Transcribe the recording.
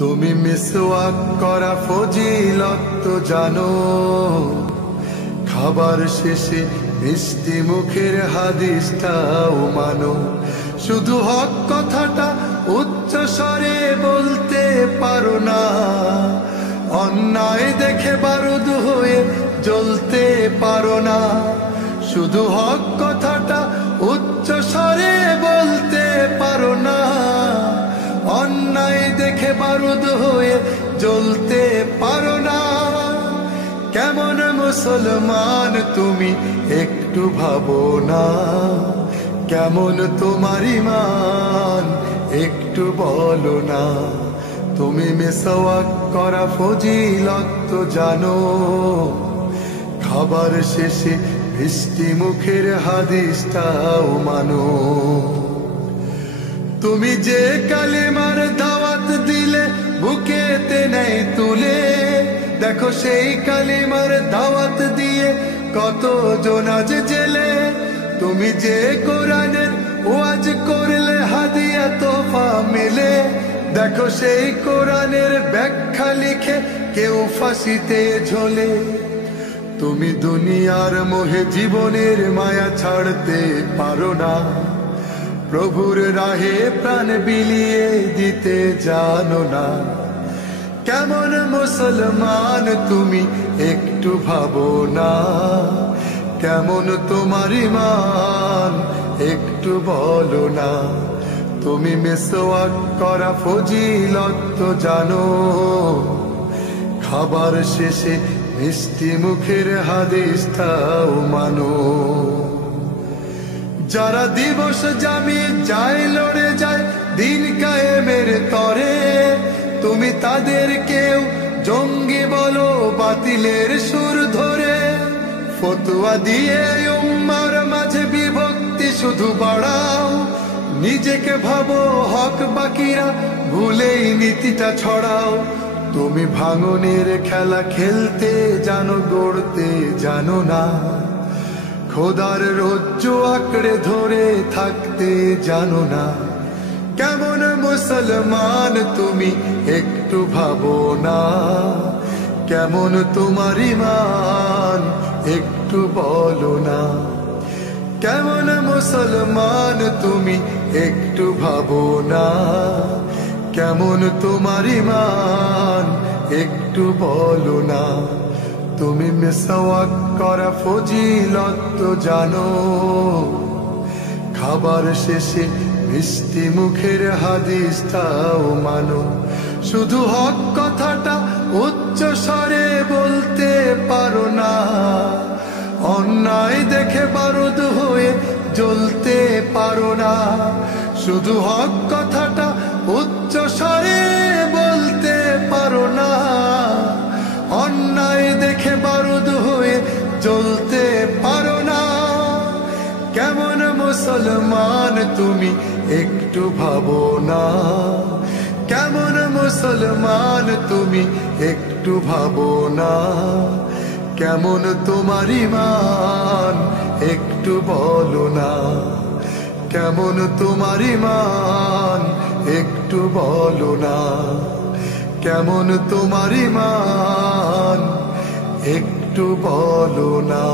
তুমি মিসওয়াক করা ফজিলত তো জানো, খাবার শেষে মিষ্টি মুখের হাদিসটাও মানো। শুধু হক কথাটা উচ্চ স্বরে বলতে পারো না, অন্যায় দেখে বারুদ হয়ে জ্বলতে পারো না। শুধু হক কথাটা উচ্চ স্বরে বলতে পারো না, অন্যায় দেখে বারুদ হয়ে জ্বলতে পারো না। কেমন মুসলমান তুমি একটু ভাবো না, কেমন তোমার ঈমান একটু বলো না। তুমি মিসওয়াক করা ফজিলত তো জানো, খাবার শেষে মিষ্টি মুখের হাদিসটাও মানো। তুমি যে কালেমার দাওয়াত দিলে বুকেতে নেই তুলে, দেখো সেই কালেমার দাওয়াত দিয়ে কত জন আজ জেলে। তুমি যে কোরআনের ওয়াজ করলে হাদিয়া তোফা মেলে, দেখো সেই কোরআনের ব্যাখ্যা লিখে কেউ ফাঁসিতে ঝোলে। তুমি দুনিয়ার মোহে জীবনের মায়া ছাড়তে পারো না, প্রভুর রাহে প্রাণ বিলিয়ে দিতে জানো না। কেমন মুসলমান তুমি একটু ভাবো না, কেমন তোমার ঈমান একটু বলো না। তুমি মিসওয়াক করা ফজিলত তো জানো, খাবার শেষে মিষ্টি মুখের হাদিসটাও মানো। যারা দিবস জামি যায় লড়ে যায় দিন কায়েমের তরে, তুমি তাদের কেউ জঙ্গি বলো বাতিলের সুর ধরে। ফতোয়া দিয়ে উম্মার মাঝে বিভক্তি শুধু বাড়াও, নিজেকে ভাবো হক বাকিরা ভুলেই নীতিটা ছড়াও। তুমি ভাঙনের খেলা খেলতে জানো, গড়তে জানো না, খোদার রজ্জু আঁকড়ে ধরে থাকতে জানো না। কেমন মুসলমান তুমি একটু ভাবো না, কেমন তোমার ঈমান একটু বলো না। কেমন মুসলমান তুমি একটু ভাবো না, কেমন তোমার ঈমান একটু বলো না। তুমি মিসওয়াক করা ফজিলত তো জানো, খাবার শেষে মিষ্টি মুখের হাদিসটাও মানো। শুধু হক কথাটা উচ্চ স্বরে বলতে পারো না, অন্যায় দেখে বারুদ হয়ে জ্বলতে পারো না। শুধু হক কথাটা উচ্চ স্বরে বলতে পারো না, অন্যায় দেখে বারুদ হয়ে জ্বলতে পারো না। কেমন মুসলমান তুমি একটু ভাবো না, কেমন মুসলমান তুমি একটু ভাবো না। কেমন তোমার ঈমান একটু বলো না, কেমন তোমার ঈমান একটু বলো না। কেমন তোমার ঈমান একটু বলো না।